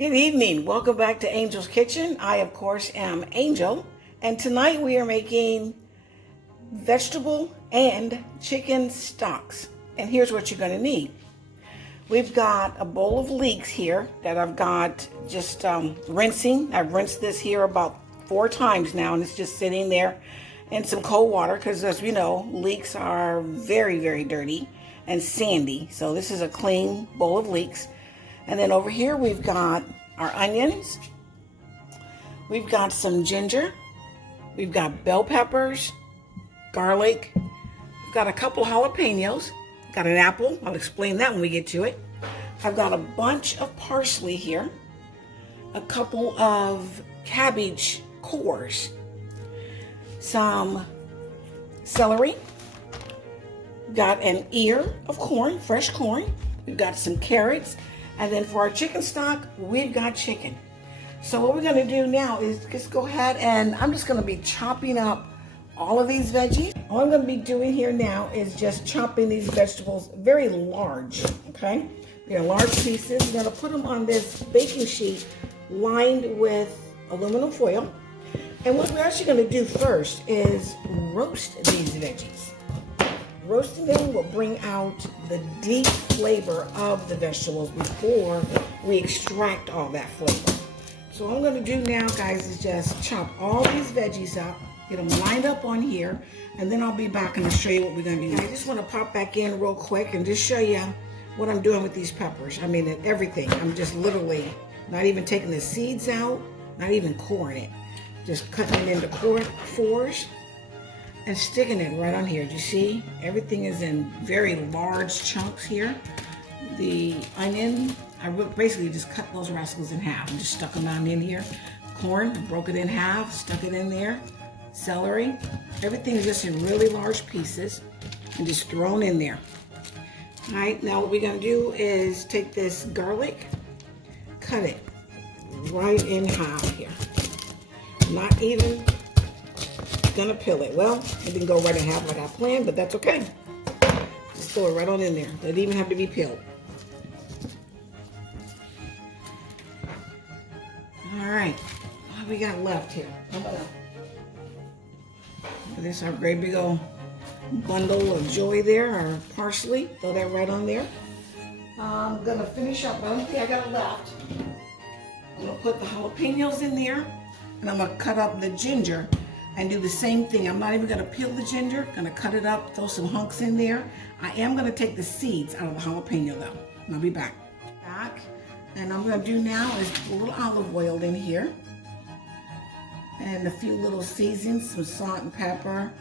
Good evening. Welcome back to Angel's Kitchen. I, of course, am Angel, and tonight we are making vegetable and chicken stocks. And here's what you're going to need. We've got a bowl of leeks here that I've got just rinsing. I've rinsed this here about 4 times now, and it's just sitting there in some cold water because, as we know, leeks are very, very dirty and sandy. So this is a clean bowl of leeks. And then over here we've got our onions, we've got some ginger, we've got bell peppers, garlic, we've got a couple jalapenos, got an apple, I'll explain that when we get to it. I've got a bunch of parsley here, a couple of cabbage cores, some celery, got an ear of corn, fresh corn, we've got some carrots. And then for our chicken stock, we've got chicken. So what we're gonna do now is just go ahead and I'm just gonna be chopping up all of these veggies. All I'm gonna be doing here now is just chopping these vegetables very large, okay? They're large pieces. We're gonna put them on this baking sheet lined with aluminum foil. And what we're actually gonna do first is roast these veggies. Roasting them will bring out the deep flavor of the vegetables before we extract all that flavor. So what I'm going to do now, guys, is just chop all these veggies up, get them lined up on here, and then I'll be back and I'll show you what we're going to do. I just want to pop back in real quick and just show you what I'm doing with these peppers. I mean, everything. I'm just literally not even taking the seeds out, not even coring it. Just cutting it into fours. And sticking it right on here. Do you see? Everything is in very large chunks here. The onion, I basically just cut those rascals in half and just stuck them down in here. Corn, broke it in half, stuck it in there. Celery, everything is just in really large pieces and just thrown in there. All right, now what we're gonna do is take this garlic, cut it right in half here. Not even gonna peel it. Well, it didn't go right in half like I planned, but that's okay. Just throw it right on in there. Doesn't even have to be peeled. All right, what we got left here? Look at this, our great big old bundle of joy there, our parsley. Throw that right on there. I'm gonna finish up. I don't think I got left. I'm gonna put the jalapenos in there, and I'm gonna cut up the ginger and do the same thing. I'm not even gonna peel the ginger, gonna cut it up, throw some hunks in there. I am gonna take the seeds out of the jalapeno though, and I'll be back. And I'm gonna do now is a little olive oil in here, and a few little seasons, some salt and pepper.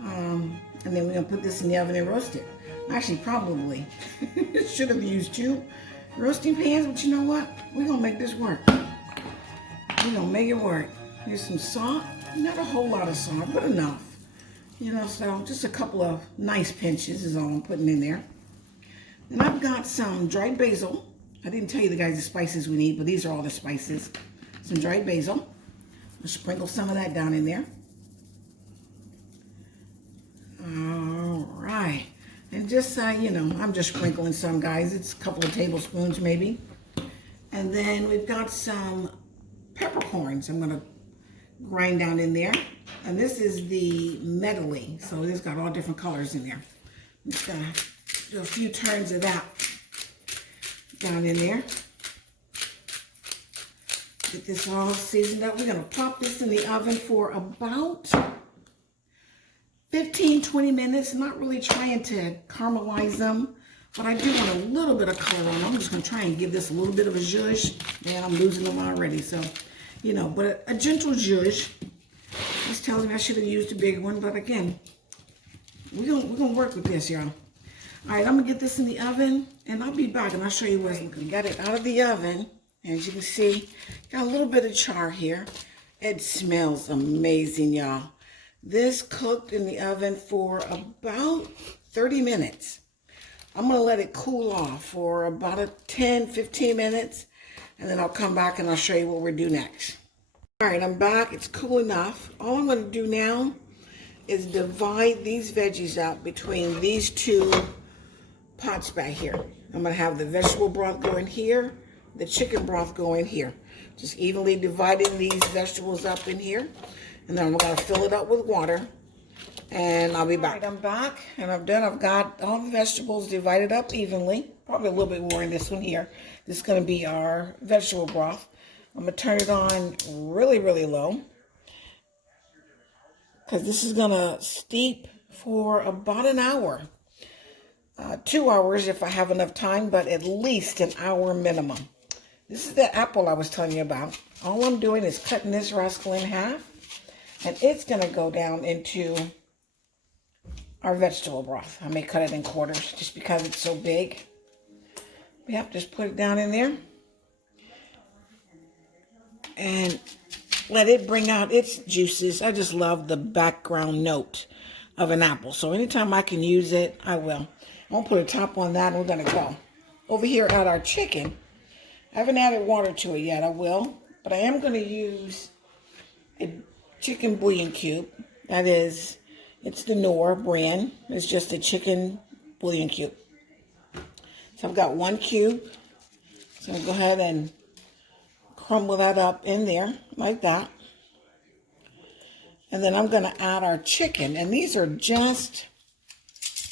And then we're gonna put this in the oven and roast it. Actually, probably should have used 2 roasting pans, but you know what? We're gonna make this work. We're gonna make it work. Here's some salt, not a whole lot of salt, but enough. You know, so just a couple of nice pinches is all I'm putting in there. And I've got some dried basil. I didn't tell you the guys the spices we need, but these are all the spices. Some dried basil. I'll sprinkle some of that down in there. All right. And just, you know, I'm just sprinkling some, guys. It's a couple of tablespoons maybe. And then we've got some peppercorns I'm gonna grind down in there, and this is the medley, so it's got all different colors in there. I'm just gonna do a few turns of that down in there. Get this all seasoned up. We're gonna pop this in the oven for about 15-20 minutes. Not really trying to caramelize them, but I do want a little bit of color on them. I'm just gonna try and give this a little bit of a zhuzh. Man, I'm losing them already, so you know, but a gentle zhuzh. This tells me I should have used a big one, but again, we're gonna work with this, y'all. All right, I'm gonna get this in the oven, and I'll be back, and I'll show you what's looking. Got it out of the oven, and as you can see, got a little bit of char here. It smells amazing, y'all. This cooked in the oven for about 30 minutes. I'm gonna let it cool off for about 10-15 minutes. And then I'll come back and I'll show you what we're doing next. All right, I'm back. It's cool enough. All I'm going to do now is divide these veggies up between these 2 pots back here. I'm going to have the vegetable broth go in here, the chicken broth go in here. Just evenly dividing these vegetables up in here. And then I'm going to fill it up with water. And I'll be back. All right, I'm back and I'm done. I've got all the vegetables divided up evenly. Probably a little bit more in this one here. This is going to be our vegetable broth. I'm going to turn it on really, really low, because this is going to steep for about an hour. 2 hours if I have enough time, but at least an hour minimum. This is the apple I was telling you about. All I'm doing is cutting this rascal in half, and it's going to go down into our vegetable broth. I may cut it in quarters just because it's so big. Yep, just put it down in there and let it bring out its juices. I just love the background note of an apple. So anytime I can use it, I will. I'm going to put a top on that and we're going to go. Over here at our chicken, I haven't added water to it yet. I will. But I am going to use a chicken bouillon cube. That is, it's the Knorr brand. It's just a chicken bouillon cube. So I've got 1 cube. So I'm going to go ahead and crumble that up in there like that. And then I'm going to add our chicken. And these are just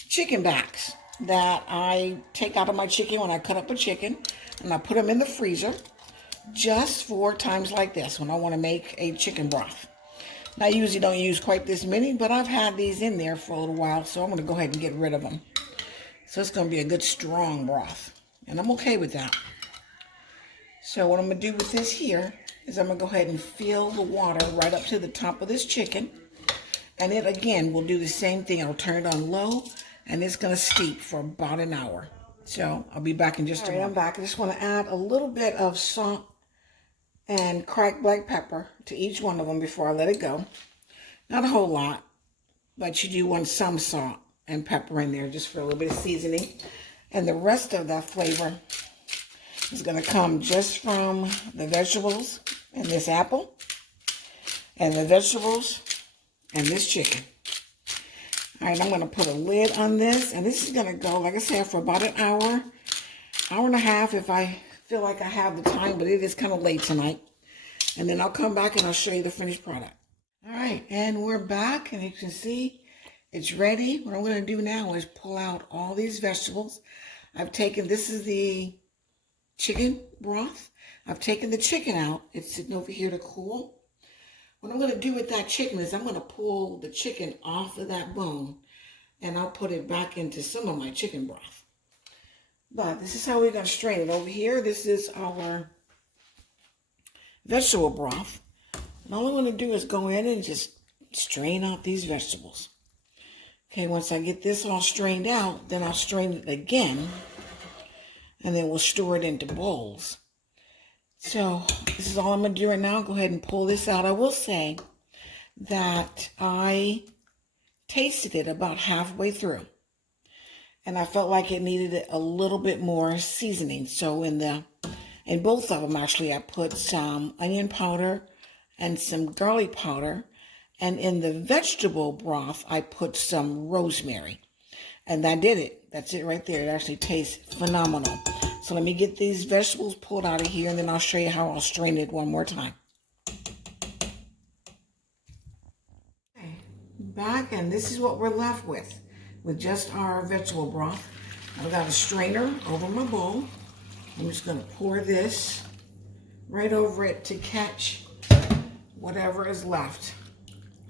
chicken backs that I take out of my chicken when I cut up a chicken. And I put them in the freezer just for times like this when I want to make a chicken broth. Now, I usually don't use quite this many, but I've had these in there for a little while. So I'm going to go ahead and get rid of them. So it's going to be a good strong broth. And I'm okay with that. So what I'm going to do with this here is I'm going to go ahead and fill the water right up to the top of this chicken. And it, again, will do the same thing. I'll turn it on low, and it's going to steep for about an hour. So I'll be back in just a moment. I'm back. I just want to add a little bit of salt and cracked black pepper to each one of them before I let it go. Not a whole lot, but you do want some salt and pepper in there just for a little bit of seasoning. And the rest of that flavor is going to come just from the vegetables and this apple, and the vegetables and this chicken. All right, I'm going to put a lid on this, and this is going to go, like I said, for about an hour, hour and a half if I feel like I have the time, but it is kind of late tonight. And then I'll come back and I'll show you the finished product. All right, and we're back, and you can see it's ready. What I'm going to do now is pull out all these vegetables. I've taken, this is the chicken broth. I've taken the chicken out. It's sitting over here to cool. What I'm going to do with that chicken is I'm going to pull the chicken off of that bone, and I'll put it back into some of my chicken broth. But this is how we're going to strain it. Over here, this is our vegetable broth. And all I'm going to do is go in and just strain out these vegetables. Okay, once I get this all strained out, then I'll strain it again, and then we'll store it into bowls. So this is all I'm going to do right now. Go ahead and pull this out. I will say that I tasted it about halfway through, and I felt like it needed a little bit more seasoning. So in both of them, actually, I put some onion powder and some garlic powder. And in the vegetable broth, I put some rosemary. And that did it. That's it right there. It actually tastes phenomenal. So let me get these vegetables pulled out of here, and then I'll show you how I'll strain it one more time. Okay, back, and this is what we're left with just our vegetable broth. I've got a strainer over my bowl. I'm just going to pour this right over it to catch whatever is left.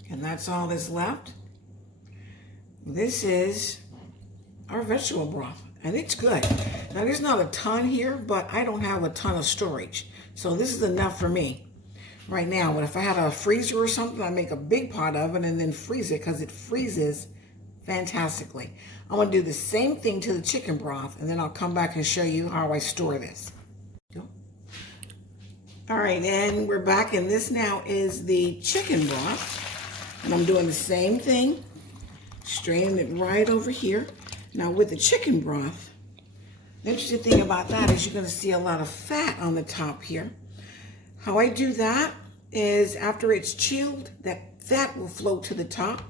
And that's all that's left. This is our vegetable broth, and it's good. Now, there's not a ton here, but I don't have a ton of storage. So this is enough for me right now. But if I had a freezer or something, I'd make a big pot of it and then freeze it, because it freezes fantastically. I'm going to do the same thing to the chicken broth, and then I'll come back and show you how I store this. All right, and we're back, and this now is the chicken broth. And I'm doing the same thing, straining it right over here. Now with the chicken broth, the interesting thing about that is you're going to see a lot of fat on the top here. How I do that is after it's chilled, that fat will float to the top.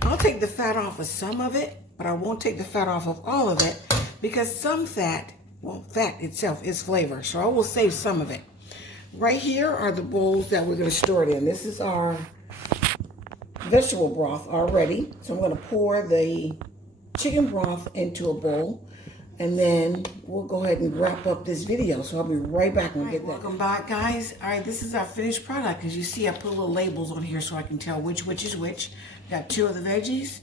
I'll take the fat off of some of it, but I won't take the fat off of all of it, because some fat well, fat itself is flavor, so I will save some of it. Right here are the bowls that we're going to store it in. This is our vegetable broth already. So I'm going to pour the chicken broth into a bowl, and then we'll go ahead and wrap up this video. So I'll be right back when we get that. Welcome back, guys. All right, this is our finished product. As you see, I put little labels on here so I can tell which is which. Got 2 of the veggies,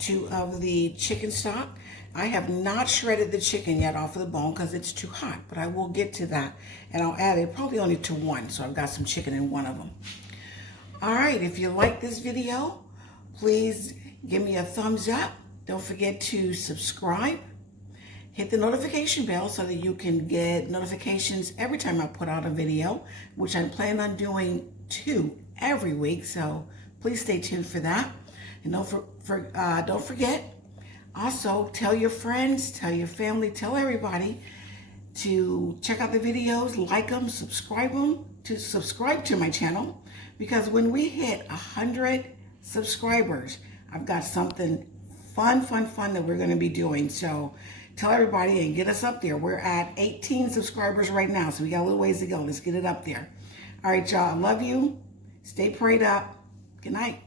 2 of the chicken stock. I have not shredded the chicken yet off of the bone because it's too hot, but I will get to that. And I'll add it probably only to 1, so I've got some chicken in one of them. All right, if you like this video, please give me a thumbs up. Don't forget to subscribe. Hit the notification bell so that you can get notifications every time I put out a video, which I plan on doing 2 every week, so please stay tuned for that. And don't forget, also tell your friends, tell your family, tell everybody to check out the videos, like them, subscribe to my channel, because when we hit 100 subscribers, I've got something fun that we're going to be doing. So tell everybody and get us up there. We're at 18 subscribers right now, so we got a little ways to go. Let's get it up there. All right, y'all. I love you. Stay prayed up. Good night.